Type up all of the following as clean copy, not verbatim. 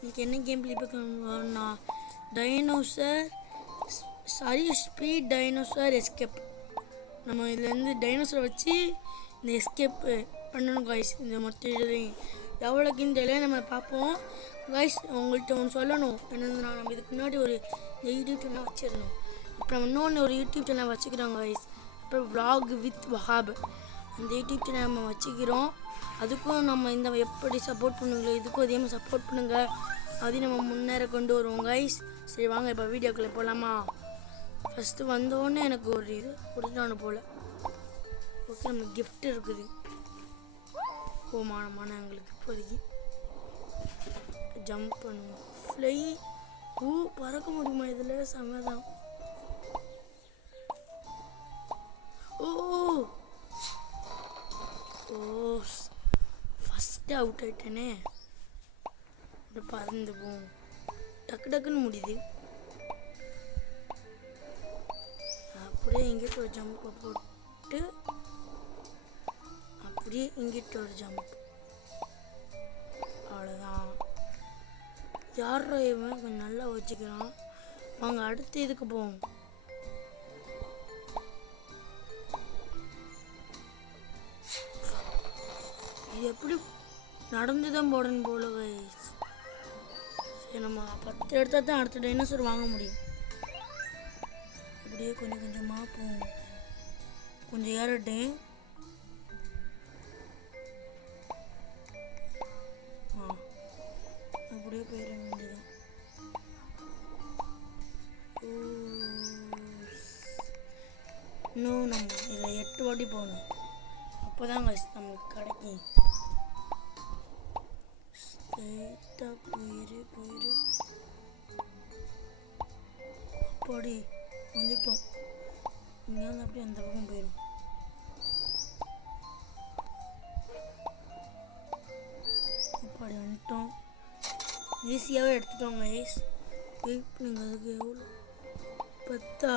இன்னைக்கு என்ன game play பார்க்கணும்னா டைனோசர் ஸ்பீட் டைனோசர் எஸ்கேப். நம்ம இதுலேருந்து டைனோசரை வச்சு இந்த எஸ்கேப் பண்ணணும் காய்ஸ். இந்த மொத்த எவ்வளோக்குன்னு தெரியல, நம்ம பார்ப்போம் காய்ஸ். உங்கள்கிட்ட ஒன்று சொல்லணும் என்னதுன்னா, நம்ம இதுக்கு முன்னாடி ஒரு யூடியூப் சேனல் வச்சிருந்தோம். இப்போ நம்ம இன்னொன்று ஒரு யூடியூப் சேனல் வச்சுக்கிறோம் காய்ஸ். அப்புறம் vlog வித் வஹாப் அந்த யூடியூப் சேனல் நம்ம வச்சுக்கிறோம். அதுக்கும் நம்ம இந்த எப்படி சப்போர்ட் பண்ணுங்களோ இதுக்கும் அதே மாதிரி சப்போர்ட் பண்ணுங்கள். அதையும் நம்ம முன்னேற கொண்டு வருவோம் கைஸ். சரி வாங்க இப்போ வீடியோக்குள்ளே போகலாமா? ஃபஸ்ட்டு வந்தோடனே எனக்கு ஒரு இது கொடுத்துட்டானு போல். ஓகே, நம்ம கிஃப்ட் இருக்குது. போமானமான எங்களுக்கு இப்போதைக்கு ஜம்ப் பண்ணுவோம். ஃப்ளை பறக்க முடியுமா இதில்? செம்மதான். ஓ ஓ ஃபஸ்ட்டு அவுட் ஆகிட்டேனே. பறந்து போவோம். டக்கு டக்குன்னு முடியுது. அப்படியே இங்கிட்ட ஒரு ஜம்பை போட்டு அப்படியே இங்கிட்ட ஒரு ஜம்ப். அவ்வளோதான். யாரோ இவன் கொஞ்சம் நல்லா வச்சுக்கிறான். வாங்க அடுத்து இதுக்கு போவோம். இது எப்படி நடந்து தான் போடணும் போல கைஸ். சரி, நம்ம 10 எடுத்தால் தான் அடுத்த டைனோசர் வாங்க முடியும். அப்படியே கொஞ்சம் கொஞ்சமாக போவோம். கொஞ்சம் ஏறட்டேன். அப்படியே போயிட வேண்டியதான். இன்னும் நம்ம இதில் 8 வாட்டி போகணும். அப்போ தான் நம்மளுக்கு கிடைக்கும். ஸ்ட்ரைட்டாக போயிரு. அப்படி வந்துட்டோம். இங்கேருந்து அப்படியே அந்த பக்கம் போயிடும். அப்படி வந்துட்டோம். ஈஸியாகவே எடுத்துட்டோம் கைஸ். வெயிட் பண்ணுங்க. அதுக்கு எவ்வளோ 10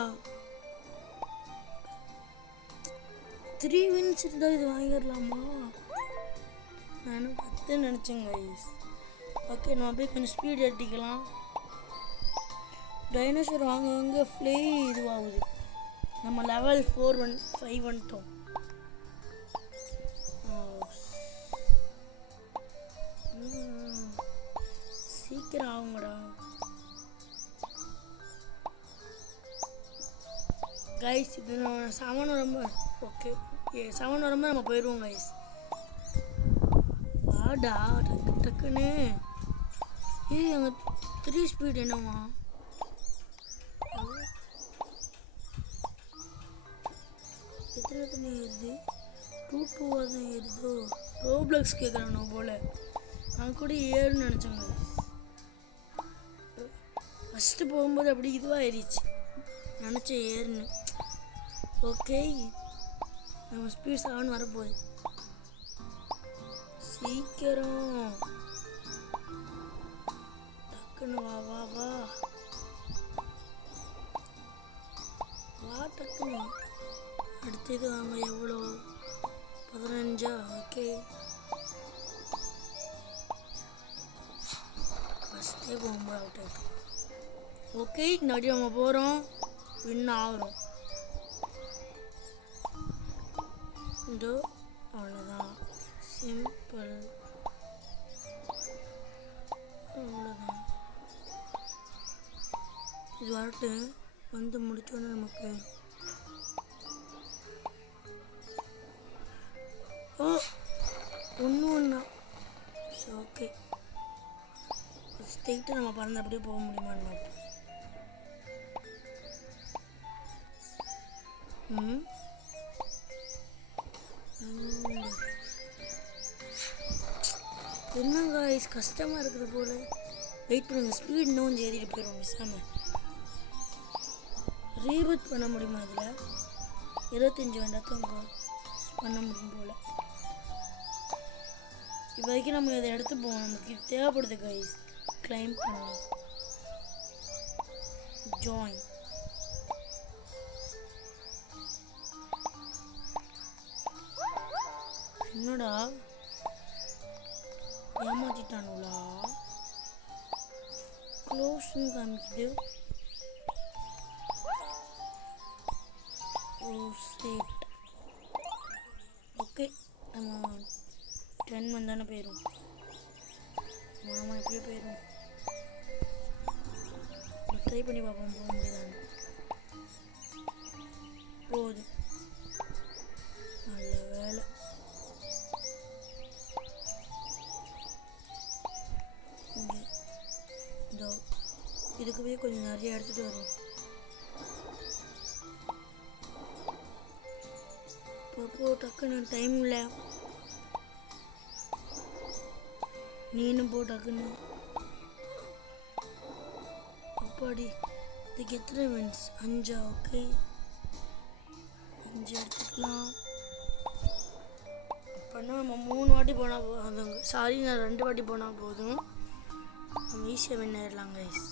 3 வின்ஸ் இருந்தால் இது வாங்கிடலாமா? நானும் 10 நினச்சேங்க கைஸ். ஓகே, நம்ம அப்படியே கொஞ்சம் ஸ்பீட் ஏற்றிக்கலாம். டைனோசர் வாங்க ஃப்ளை இதுவாகுது. நம்ம லெவல் 5 வந்துட்டோம். சீக்கிரம் ஆகுங்கடா கைஸ். இது 7 வரும்போது ஓகே 7 வரும்போது நம்ம போயிடுவோம் கைஸ். வாடா டக்குன்னு. அங்கே 3 ஸ்பீட் என்னவா? எத்தனை ஏறுது? 2 தான் ஏறுதோ? ரோப்ளக்ஸ் கேட்குறானோ போல். நான் கூட 7 நினச்சேங்க. ஃபஸ்ட்டு போகும்போது அப்படி இதுவாகிடுச்சு. நினச்சேன் ஏறுன்னு. ஓகே, நம்ம ஸ்பீட் 7 வரப்போகுது. சீக்கிரம் டக்குன்னு வா வா வா வா டக்குன்னு. அடுத்தது வாங்க. எவ்வளோ? 15. ஓகே, ஃபஸ்ட்டே போகும்போது அவுட் ஆகிட்டு. ஓகே, இந்த வாட்டி நம்ம போகிறோம். வின் ஆகிறோம். இதோ அவ்வளோதான். சிம்பிள். அவ்வளோதான். இது வரட்டு. வந்து முடிச்சோன்னு நமக்கு ஒன்று ஓகே. ஸ்ட்ரெயிட்டாக நம்ம பறந்து அப்படியே போக முடியுமான்னு பார்ப்போம். என்ன காய்ஸ் கஷ்டமாக இருக்குது போல். வெயிட் பண்ணுங்க. ஸ்பீட் இன்னும் கொஞ்சம் ஏறிட்டு போயிடும். மிஸ்ஸாமல் ரீபூட் பண்ண முடியுமா? இதில் 25 வேண்டாம் பண்ண முடியும் போல். இப்போதைக்கு நம்ம இதை எடுத்து போவோம். நமக்கு தேவைப்படுது கைஸ். கிளைம் பண்ணலாம். ஜாயின். என்னடா ஏமாத்திட்டானுங்களா? புஷ்னு காமிக்குது. ஓ சேட். ஓகே நம்ம 10 வந்தானே போயிடும். நம்ம எப்படியோ போயிடும். ட்ரை பண்ணி பார்ப்போம் போக முடியுதான்னு. போகுது. நல்ல வேலை. இதோ இதுக்கு போய் கொஞ்சம் நிறைய எடுத்துகிட்டு வரும். இப்போ டக்குன்னு டைம் இல்லை. நீனும் போ டக்குன்னு. அப்பாடி இதுக்கு எத்தனை மீன்ஸ் 5. ஓகே 5 எடுத்துக்கலாம். அப்படின்னா நம்ம 3 வாட்டி போனால் போதும். சாரி நான் 2 வாட்டி போனால் போதும். நம்ம ஈஸியாக வின் ஆயிடலாம் கைஸ்.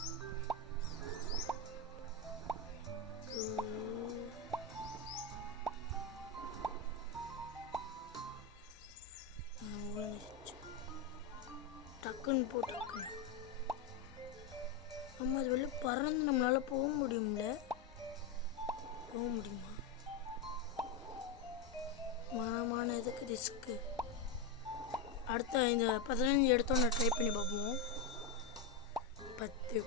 டக்குன்னு போ டக்குன்னு. நம்ம அது வெளில பறந்து நம்மளால் போக முடியும்ல. போக முடியுமா? மனமான எதுக்கு ரிஸ்க்கு. அடுத்த இந்த 15 எடுத்தோம். நான் ட்ரை பண்ணி பார்ப்போம். 10.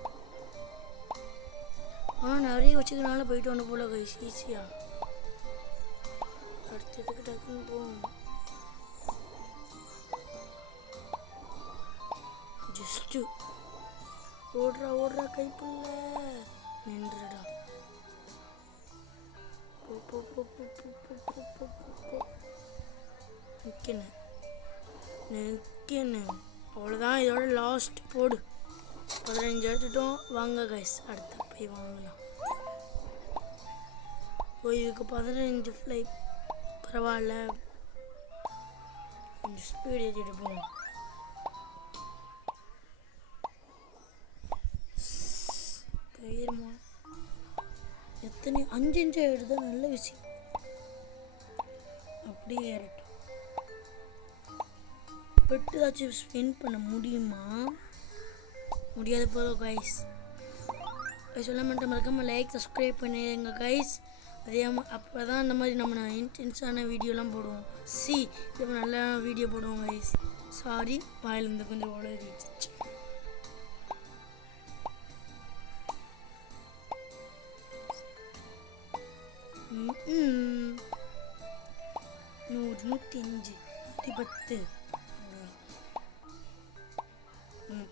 ஆனால் நிறைய வச்சுக்கிறனால போயிட்டு ஒன்று போல கைஸ் ஈஸியாக. அடுத்ததுக்கு டக்குன்னு போவோம். ஜஸ்ட்டு ஓடுறா கைப்புள்ள நின்றுடா. நிற்கணும். அவ்வளோதான். இதோட லாஸ்ட் போடு. 15 எடுத்துட்டோம். வாங்க கைஸ் அடுத்த போய் வாங்கலாம். இதுக்கு 15 ஃப்ளை பரவாயில்ல. கொஞ்சம் ஸ்பீடு ஏற்றிட்டு போவோம். போயிருமா? எத்தனை 5 இன்ச்சு ஆகிடுதா? நல்ல விஷயம். அப்படியே ஏறட்டும். பெட்டு ஏதாச்சும் ஸ்பின் பண்ண முடியுமா? முடியாது போல கைஸ். சொல்ல மாட்டேன். மறக்காம லைக் சப்ஸ்கிரைப் பண்ணிடுங்க கைஸ். அதே அப்போ தான் அந்த மாதிரி நம்ம இன்டென்ஸான வீடியோலாம் போடுவோம். இப்போ நல்ல வீடியோ போடுவோம் கைஸ். சாரி வாயிலிருந்து கொஞ்சம் உளறிடுச்சு. ம் 100 105 110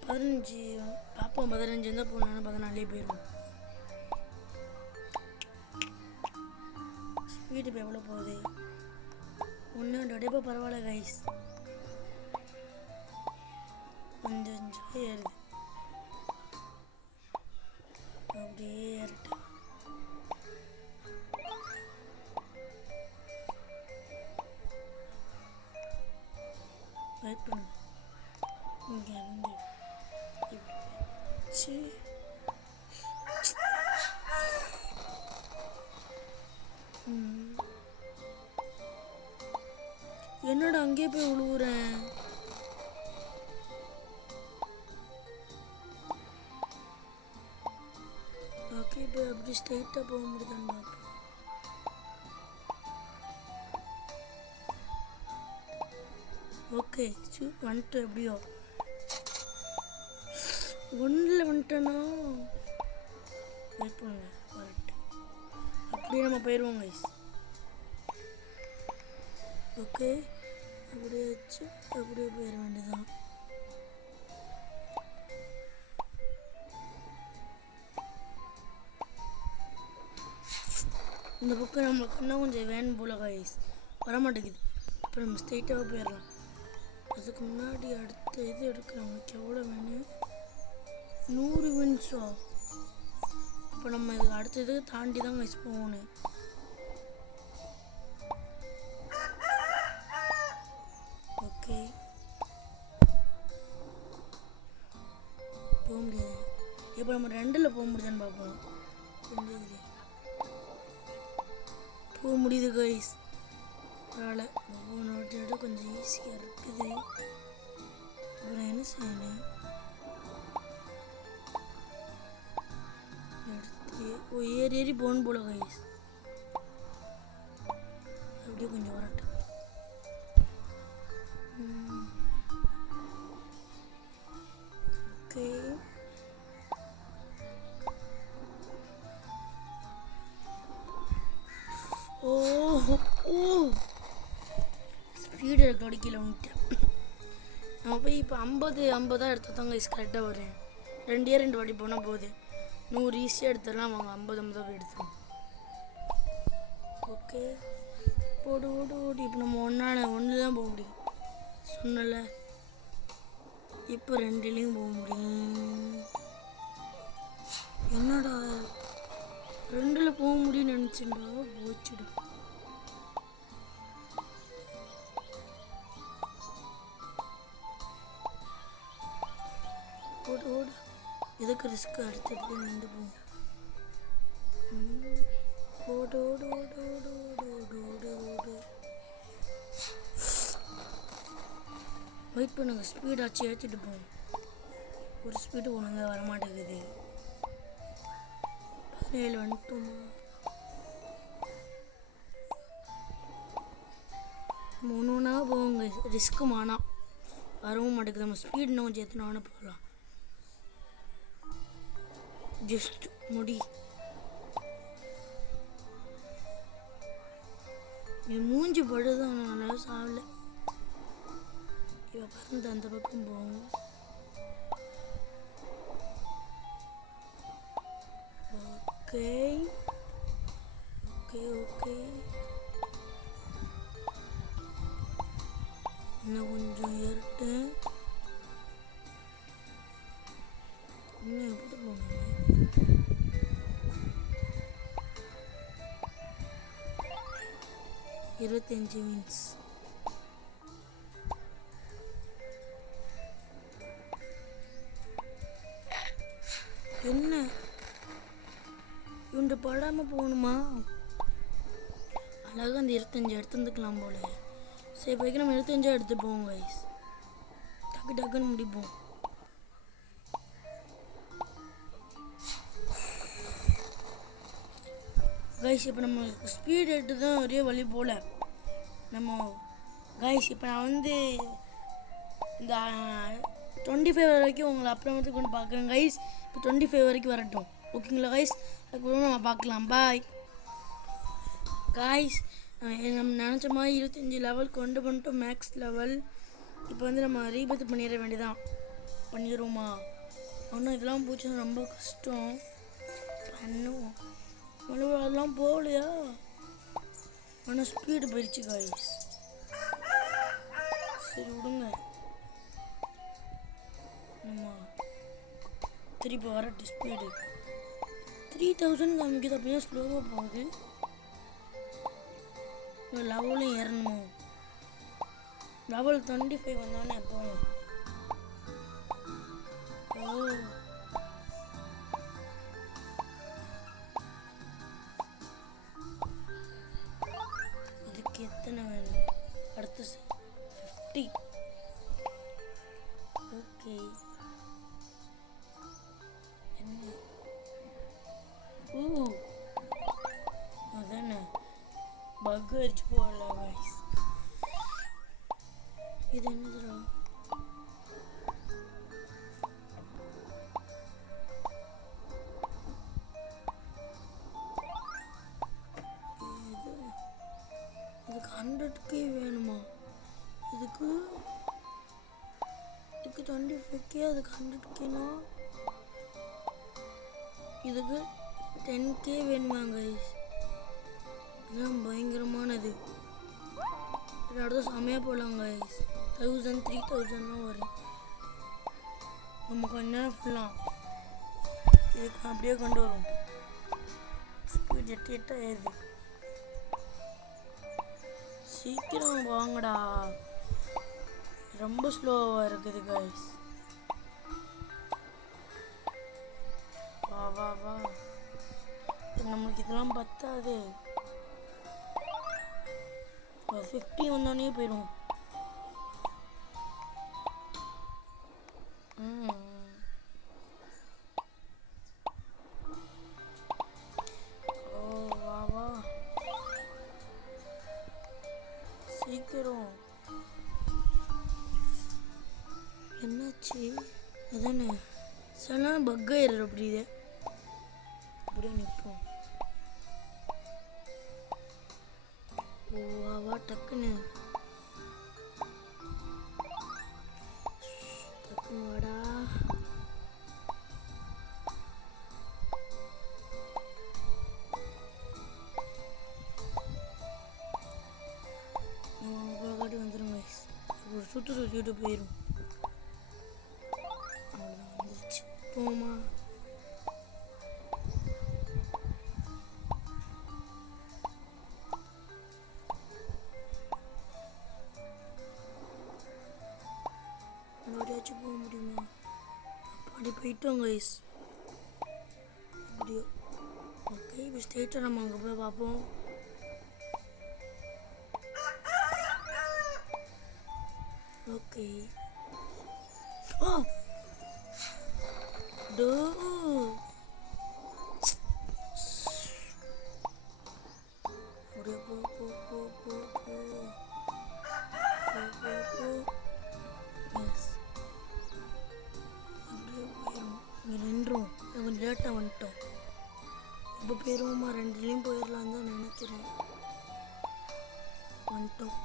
15 பார்ப்போம். 15 இருந்தால் போனாலும் 14 போயிடும். ஸ்பீடு இப்போ எவ்வளோ போகுது? 1 இப்போ பரவாயில்ல கைஸ். 5 ஏறுது. அப்படியே ஏறட்டும். வெயிட் பண்ணுங்க. இங்கே இருந்து என்னோட அங்கேயே போய் விழுவுறேன். ஓகே இப்போ அப்படி ஸ்ட்ரைட்டாக போக முடியுதான்னு பார்ப்போம். ஓகே வந்துட்டு எப்படியோ 1ல் வந்துட்டேன்னா வெயிட் பண்ணுங்க வரட்டு. அப்படியே நம்ம போயிடுவோம் கைஸ். ஓகே அப்படியே வச்சு அப்படியே போயிட வேண்டியதான். இந்த புக்கு நம்மளுக்கு இன்னும் கொஞ்சம் வேணும் போல கைஸ். வரமாட்டேங்குது. அப்புறம் நம்ம ஸ்ட்ரைட்டாக போயிடலாம். அதுக்கு முன்னாடி அடுத்த இது எடுக்க நம்மளுக்கு எவ்வளோ வேணும்? 100 வின்ஸா? அப்போ நம்ம இது அடுத்தது தாண்டி தான் கைஸ் போகணும். ஓகே போக முடியாது. இப்போ நம்ம 2ல் போக முடியுதான்னு பார்ப்போம். போக முடியுது கைஸ். அதனால் ஒவ்வொரு விட கொஞ்சம் ஈஸியாக இருக்குது. அப்புறம் என்ன செய்யணும்? ஏறி போகணும் போல கைஸ். அப்படியே கொஞ்சம் வரட்டும். ஓகே ஓ ஓ ஸ்பீடு ரெக்கார்டு கீழே வந்துட்டேன். நம்ம போய் இப்போ 50 எடுத்தால் கைஸ் கரெக்டாக வரேன். 2 வாட்டி போனால் போகுது. 100 ஈஸியாக எடுத்துடலாம். வாங்க 50 போய் எடுத்துருவோம். ஓகே போடு ஓடு ஓடு. இப்போ நம்ம ஒன்று தான் போக முடியும் சொன்னல. இப்போ 2லேயும் போக முடியும். என்னடா 2ல் போக முடியும்னு நினச்சிண்டா போச்சுடா. ஓடு ஓடு. எதுக்கு ரிஸ்க் அடுத்தது நின்று போகும். ஓடு ஓடு ஓடு ஓடு ஓடு ஓடு ஓடு. வெயிட் பண்ணுங்க. ஸ்பீடாச்சு ஏற்றிட்டு போகும். ஒரு ஸ்பீடு ஒழுங்காக வரமாட்டேங்குது. 17 வந்துட்டோமா? 3 போங்க. ரிஸ்க்கு மானா வரவும் மாட்டேங்குது. நம்ம ஸ்பீட் இன்னும் கொஞ்சம் ஏற்றினோன்னு போகலாம். ஜஸ்ட் முடி. நீ மூஞ்சி படுதான் நல்லா சாவல. இவ பறந்து அந்த பக்கம் போகும். Okay okay okay. இன்னும் கொஞ்சம் ஏறிட்டு இன்னும் எப்படி போகணும்? 25 மினிட்ஸ். என்ன இவன்ட்டு படாமல் போகணுமா? அழகாக அந்த 25 எடுத்துக்கலாம் போல. சரி போய்க்கு நம்ம 25 எடுத்து போவோம் கைஸ். டக்கு டக்குன்னு முடிப்போம். கைஸ் இப்போ நம்ம ஸ்பீட் எடுத்து தான் ஒரே வழி போல் நம்ம கைஸ். இப்போ நான் இந்த 25 வரைக்கும் உங்களை அப்புறமேட்டு கொண்டு பார்க்குறேன் கைஸ். இப்போ 25 வரைக்கும் வரட்டும். ஓகேங்களா கைஸ்? அதுக்கப்புறம் நம்ம பார்க்கலாம். Bye guys. நம்ம நினச்ச மாதிரி 25 லெவல் கொண்டு பண்ணிட்டோம். Maths level. இப்போ நம்ம ரீபத் பண்ணிட வேண்டியதான். பண்ணிடுவோமா? ஆனால் இதெல்லாம் போச்சுன்னா ரொம்ப கஷ்டம். பண்ணுவோம். அதெல்லாம் போகலையா? ஆனால் ஸ்பீடு போயிடுச்சு கைஸ். சரி விடுங்க. நம்ம திருப்பி வரட்டு. ஸ்பீடு 3000 காமிக்குது. அப்படியே ஸ்லோவாக போகுது. லெவலும் ஏறணும். லெவல் 25 வந்தானே போகணும். ஓ இதுக்கு எத்தனை வேணும்? அடுத்து 50. ஓகே என்ன? அதானே பக் அடிச்சு போகல கைஸ். இது என்னதுடா? இதுக்கு 100K வேணுமா? இதுக்கு 25K. அதுக்கு 100Kனா இதுக்கு 10K வேணுமா கைஸ்? இதுதான் பயங்கரமானது. அடுத்த செமையாக போகலாம் கைஸ். 1000 3000 வரும். நம்ம கொஞ்ச நேரம் ஃபுல்லாக இதுக்கு அப்படியே கொண்டு வரும். ஸ்பீட் 8 ஆயிடுது. சீக்கிரம் வாங்கடா. ரொம்ப ஸ்லோவாக இருக்குது கைஸ். வா வா வா. நம்மளுக்கு இதெல்லாம் பத்தாது. 50 வந்தோடனே போயிடும். அதானே சில நேரம் பக் ஆயிடுற அப்படி இது அப்படியே நிற்போம். ஓ வா டக்குன்னு வாடா. காட்டி வந்துடும் கைஸ். ஒரு சுற்றிட்டு போயிடும். அவ்வளோதான் வந்துருச்சு. போமா மறுபடியாச்சும் போக முடியுமா? அப்படி போயிட்டோம் கைஸ். எப்படியோ ஓகே. இப்போ ஸ்ட்ரெயிட்டாக நம்ம அங்கே போய் பார்ப்போம். ஓகே. ஓ டோ அப்படியே போ போ போ போ போ போ போ. எஸ் அப்படியே போயிடும். இங்கே நின்றோம். கொஞ்சம் லேட்டாக வந்துட்டோம். இப்போ போயிடுவோமா? ரெண்டுலேயும் போயிடலான்னு தான் நினைக்கிறேன். வந்துட்டோம்.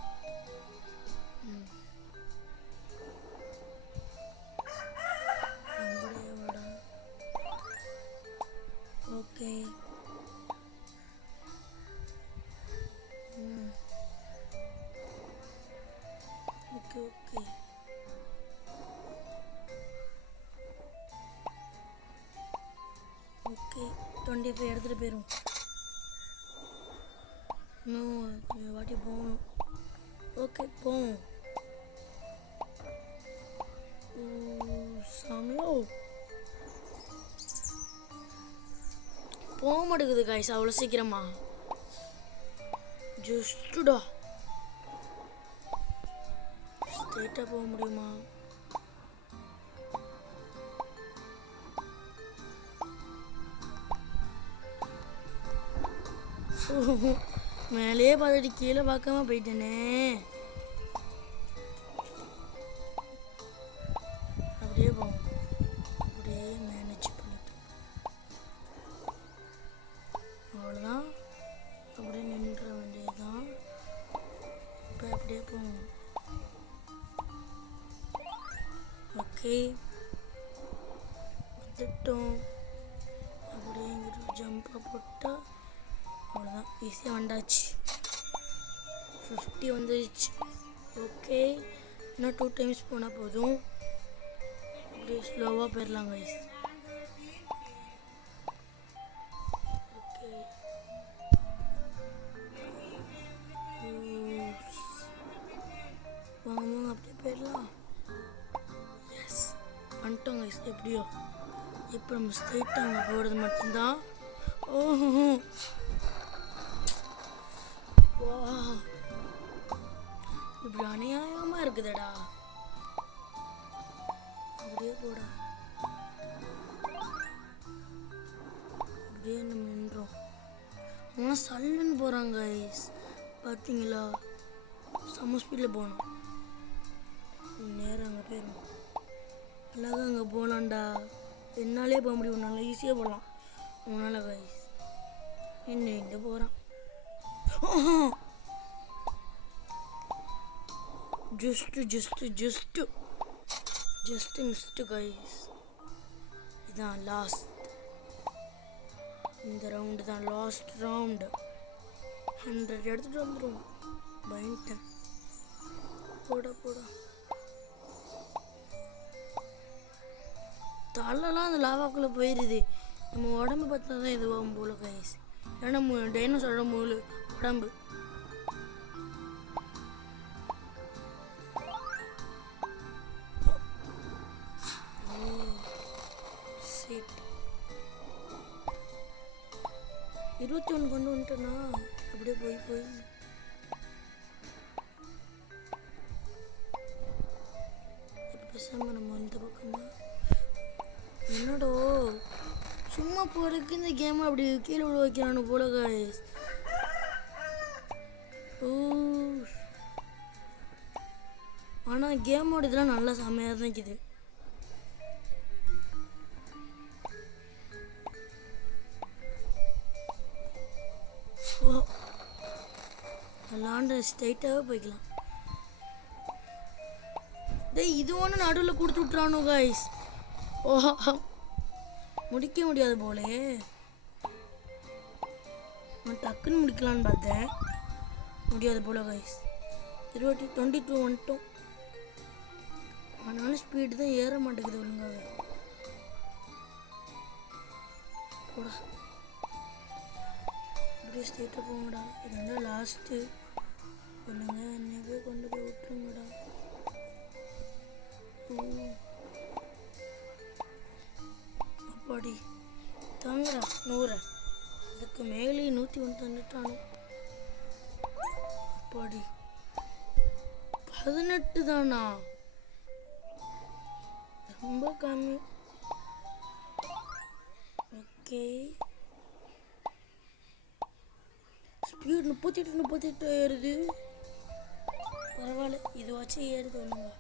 Okay okay okay. ஓகே 25 எடுத்துகிட்டு போயிடும். இன்னும் கொஞ்சம் வாட்டி போகணும். ஓகே போவோம். சாமியோ போக மாட்டேங்குது காய்ஸ் அவ்வளோ சீக்கிரமா. ஜஸ்ட்டுடா ஸ்ட்ரெயிட்டாக போக முடியுமா? மேலேயே பார்த்துட்டு கீழே பார்க்காம போயிட்டேனே. அப்படியே போவோம். அப்படியே மேனேஜ் பண்ணிட்டு அவ்வளோதான். அப்படியே நின்ற வேண்டியதுதான். இப்போ அப்படியே போவோம். ஓகே வந்துட்டோம். அப்படியே இங்கிட்ட ஜம்பாக போட்டால் அவ்வளோதான். ஈஸியாக வந்தாச்சு. 50 வந்துடுச்சு. ஓகே இன்னும் 2 டைம்ஸ் போனால் போதும். அப்படியே ஸ்லோவாக போயிடலாம் கைஸ். ஓகே வாங்க அப்படியே போயிடலாம். எஸ் வந்துட்டோம் கைஸ். எப்படியோ இப்போ நம்ம ஸ்ட்ரெயிட்டாக அங்கே போகிறது மட்டும்தான். ஓஹோ வா இப்படி அநியாயமாக இருக்குதுடா. அப்படியே போடா. அப்படியே நம்ம நின்றோம். ஆனால் சல்லுன்னு போகிறாங்க கைஸ். பார்த்தீங்களா? செம்ம ஸ்பீடில் போனோம். நேரம் அங்கே போயிடும். அழகாக அங்கே போகலான்டா. என்னாலே போக முடியும். நல்லா ஈஸியாக போகலாம். உன்னால கைஸ் நின்று போகிறான். Just missed guys. இதான் லாஸ்ட். இந்த ரவுண்டு தான் லாஸ்ட் ரவுண்டு. 100 எடுத்துகிட்டு வந்துடும். பயன்ட்டேன். போடா போடா. தலைலாம் அந்த லாவாக்குள்ளே போயிடுது. நம்ம உடம்பு பார்த்தா தான் இதுவாகும் போல கைஸ். ஏன்னா டைனோசரோட மூளை உடம்பு. சரி 21 கொண்டு வந்துட்டேன்னா அப்படியே போய் பேசாம நம்ம இந்த பக்கமா என்னடோ சும்மா போறதுக்கு இந்த கேம் அப்படி கீழே விட வைக்கிறானு போல கைஸ். ஆனால் கேமோட இதெல்லாம் நல்லா செம்மையாக தான் இருக்குது. ஸ்ட்ரைட்டாகவே போய்க்கலாம். டேய் இது ஒன்று நடுவில் கொடுத்து விட்றானோ கைஸ். ஓஹா முடிக்க முடியாது போலே. நான் டக்குன்னு முடிக்கலான்னு பார்த்தேன், முடியாது போல கைஸ். 22 வந்துட்டோம். ஆனாலும் ஸ்பீடு தான் ஏற மாட்டேங்குது ஒழுங்காக. போடா அப்படியே ஸ்ட்ரெயிட்டாக போங்கடா. இது வந்து லாஸ்ட்டு. ஒன்றுங்க என்னையே கொண்டு போய் விட்டுருங்கடா. அப்பாடி தாங்கடா 100. அதுக்கு மேலே 101 தந்துட்டானோ. அப்பாடி 18 தானா, ரொம்ப கம்மி. ஓகே ஸ்பீட் 38 ஏறுது. பரவாயில்ல, இது வச்சு ஏறுது ஒன்றுங்க.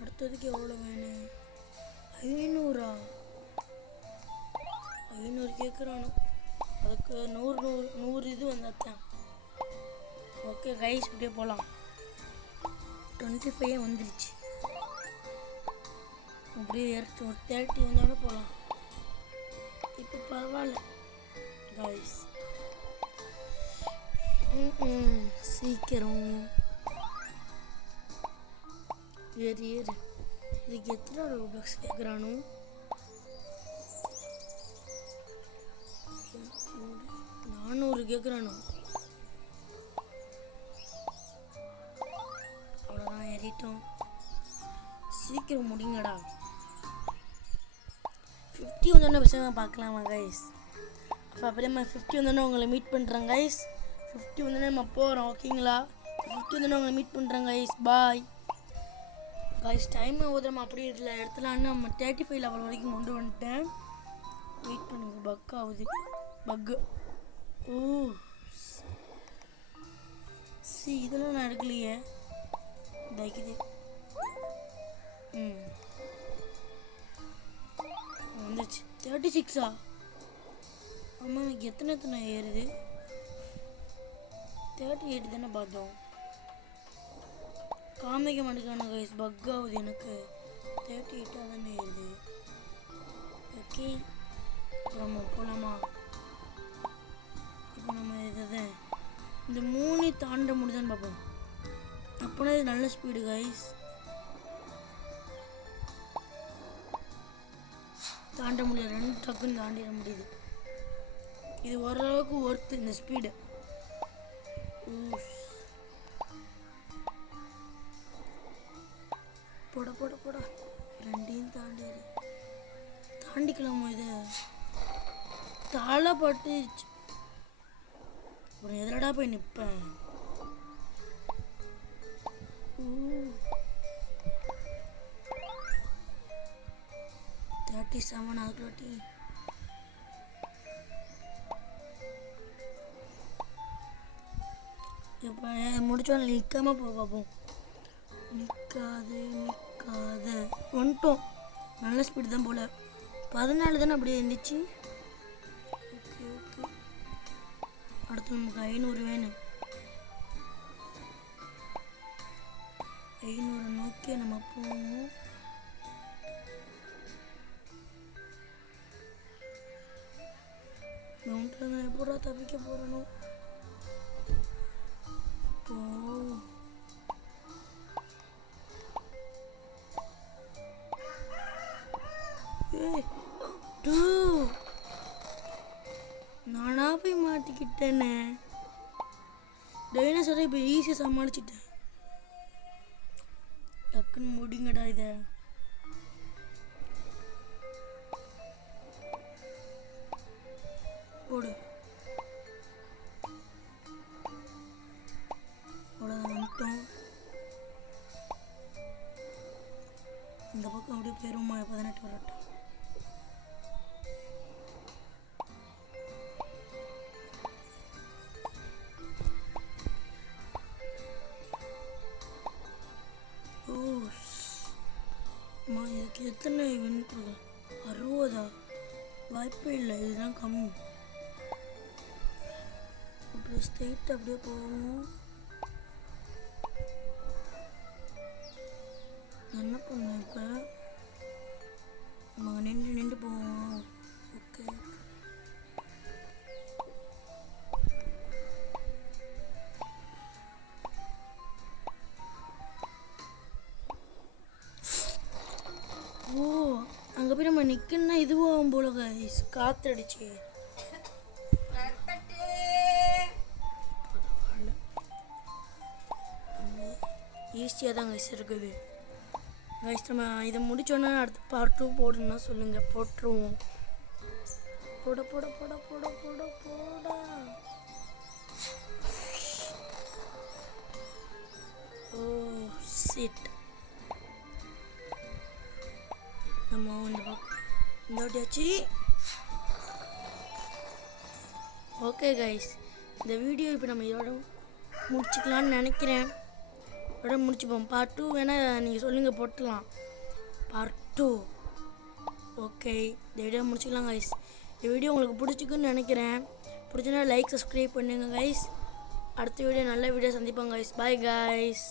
அடுத்ததுக்கு எவ்வளோ வேணும்? 500. 500 கேட்குறானோ. அதுக்கு 100 இது வந்தாத்தான். ஓகே கைஸ் இப்படியே போகலாம். 25 வந்துருச்சு. அப்படியே ஏறிச்சு ஒரு 30 வந்தாலும் போகலாம். இப்போ பரவாயில்ல கைஸ். சீக்கிரம் ஏறு ஏறு. இதுக்கு எத்தனை ரூபாய்ஸ் கேட்குறானோ? 400 கேட்குறானோ. அவ்வளோதான், ஏறிட்டோம். சீக்கிரம் முடிங்கடா. 50 வந்தோடனே பசங்க பார்க்கலாமா கைஸ்? அப்போ அப்படியே 50 வந்தோடனே உங்களை மீட் பண்ணுறேன் கைஸ். 50 வந்தோடனே நம்ம போகிறோம், ஓகேங்களா? 50 வந்தோடனே உங்களை மீட் பண்ணுறேன் கைஸ். Bye guys. டைம் ஓதுறோம் அப்படி இதில் எடுத்துலான்னு நம்ம 35 லெவல் வரைக்கும் கொண்டு வந்துட்டேன். வெயிட் பண்ணுங்க, பக் ஆகுது. பக்கு. ஓ இதெல்லாம் நான் எடுக்கலையே. தைக்குது. வந்துச்சு 36. ஆமாம், எனக்கு எத்தனை ஏறுது? 38 தானே பார்த்தோம். காமிக்க மாட்டேங்கான கைஸ், பக் ஆகுது எனக்கு. 38 தானே ஏறுது. ஓகே நம்ம போகலாமா? இப்போ நம்ம இதுதான் இந்த 3 தாண்ட முடியுதான்னு பார்ப்போம். அப்போனா இது நல்ல ஸ்பீடு கைஸ். தாண்ட முடியாது, 2 டக்குன்னு தாண்டிட முடியுது. இது ஓரளவுக்கு ஒர்த்து இந்த ஸ்பீடு. போட போட போட 2ஐயும் தாண்டிக்கலாமா? இது தாழ பட்டுச்சு. அப்புறம் எதிரடா போய் நிற்பேன். 37 ஆகுலாட்டி. இப்போ முடிச்சோம். நிற்காம போ பார்ப்போம். நிற்காது வந்துட்டோம். நல்ல ஸ்பீடு தான் போல். 14 தானே அப்படியே இருந்துச்சு. Okay okay. அடுத்து நமக்கு 500 வேணும். 500 நோக்கி நம்ம போவோம். நான் எப்படா தப்பிக்க போகிறேனோ. நானா போய் மாட்டிக்கிட்டேனே. டைனோசரை இப்போ ஈஸியாக சமாளிச்சிட்டேன். டக்குன்னு முடிங்கடா இதை. போடு. அவ்வளோதான், வந்துட்டோம். இந்த பக்கம் அப்படியே போயிருமா? 18 வரட்டும். இதுக்கு எத்தனை வின் கொடுங்க? 60. வாய்ப்பே இல்லை, இதுதான் கம்மி. அப்படியே ஸ்ட்ரெயிட் அப்படியே போவோம். என்ன பண்ணுவோம் இப்போ? நம்ம நின்று போவோம். ஓகே, ஓ அங்கே போய் நம்ம நிற்கணும்னா இதுவும் போல கைஸ், காற்றடிச்சு. ஈஸியாக தான் கைஸ் இருக்குது கைஸ். நம்ம இதை முடிச்சோன்னா அடுத்து பார்ட் 2 போடணும்னா சொல்லுங்கள், போட்டுருவோம். போட போட போட போட போட போட. ஓ சிட், நம்ம இந்த வாட்டியாச்சு. ஓகே கைஸ், இந்த வீடியோ இப்போ நம்ம இதோட முடிச்சுக்கலான்னு நினைக்கிறேன். இதோட முடிச்சுப்போம். பார்ட் 2 வேணால் நீங்கள் சொல்லுங்கள், போட்டுடலாம் பார்ட் 2. ஓகே, இந்த வீடியோ முடிச்சுக்கலாம் கைஸ். இந்த வீடியோ உங்களுக்கு பிடிச்சிக்குன்னு நினைக்கிறேன். பிடிச்சனா லைக், சப்ஸ்கிரைப் பண்ணுங்கள் கைஸ். அடுத்த வீடியோ நல்ல வீடியோ சந்திப்போம் கைஸ். Bye guys.